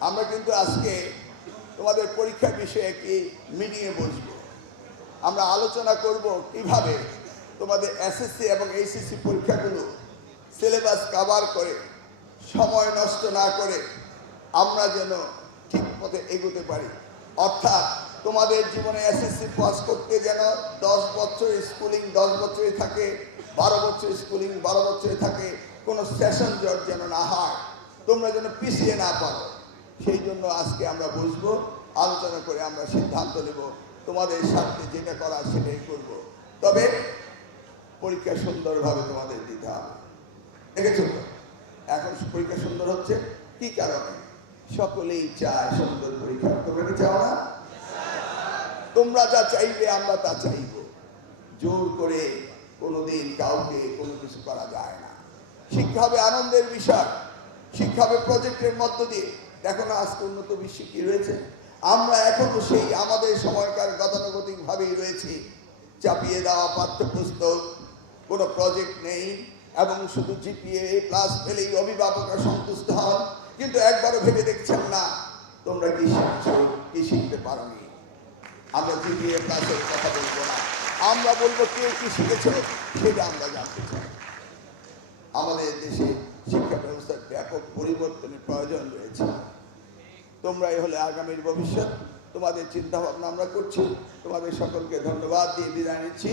আমরা কিন্তু আজকে তোমাদের পরীক্ষার বিষয়ে একটি মিটিংয়ে বসবো। আমরা আলোচনা করব কিভাবে তোমাদের এসএসসি এবং এইচএসসি পরীক্ষাগুলো সিলেবাস কভার করে সময় নষ্ট না করে আমরা যেন ঠিক পথে এগোতে পারি। অর্থাৎ তোমাদের জীবনে এসএসসি পাস করতে যেন 10 বছর স্কুলিং 10 বছরই থাকে, 12 বছর স্কুলিং 12 বছরই থাকে, কোনো সেশন জট যেন না হয়, তোমরা যেন পিছিয়ে না পারো। সেই জন্য আজকে আমরা বসবো, আলোচনা করে আমরা সিদ্ধান্ত নেব তোমাদের সাথে যেটা করা সেটাই করব। তবে পরীক্ষা সুন্দরভাবে তোমাদের দিতে হবে। দেখেছো তো এখন পরীক্ষা সুন্দর হচ্ছে কি কারণে? সকলেই চায় সুন্দর পরীক্ষা। তোমরা কি চাও না? তোমরা যা চাইবে আমরা তা চাইব। জোর করে কোনোদিন কাউকে কোনো কিছু করা যায় না। শিক্ষা হবে আনন্দের বিষয়, শিক্ষা হবে প্রজেক্টের মধ্য দিয়ে। দেখো না আজকে উন্নত বিশ্বে কি রয়েছে, আমরা এখনো সেই আমাদের সময়কার গতানুগতিক ভাবেই রয়েছি। চাপিয়ে দেওয়া পাঠ্যপুস্তক, কোনো প্রজেক্ট নেই এবং শুধু জিপিএ প্লাস পেলেই অভিভাবকরা সন্তুষ্ট হন, কিন্তু একবারও ভেবে দেখছেন না তোমরা কি শিখছো, কি শিখতে পারোনি। আমরা জিপিএ প্লাসের কথা বলবো না, আমরা বলবো কে কি শিখেছো সেটা আমরা জানতে চাই। আমাদের দেশে শিক্ষা ব্যবস্থার ব্যাপক পরিবর্তনের প্রয়োজন রয়েছে। তোমরাই হলে আগামীর ভবিষ্যৎ। তোমাদের চিন্তা ভাবনা আমরা করছি। তোমাদের সকলকে ধন্যবাদ দিয়ে বিদায় নিচ্ছি।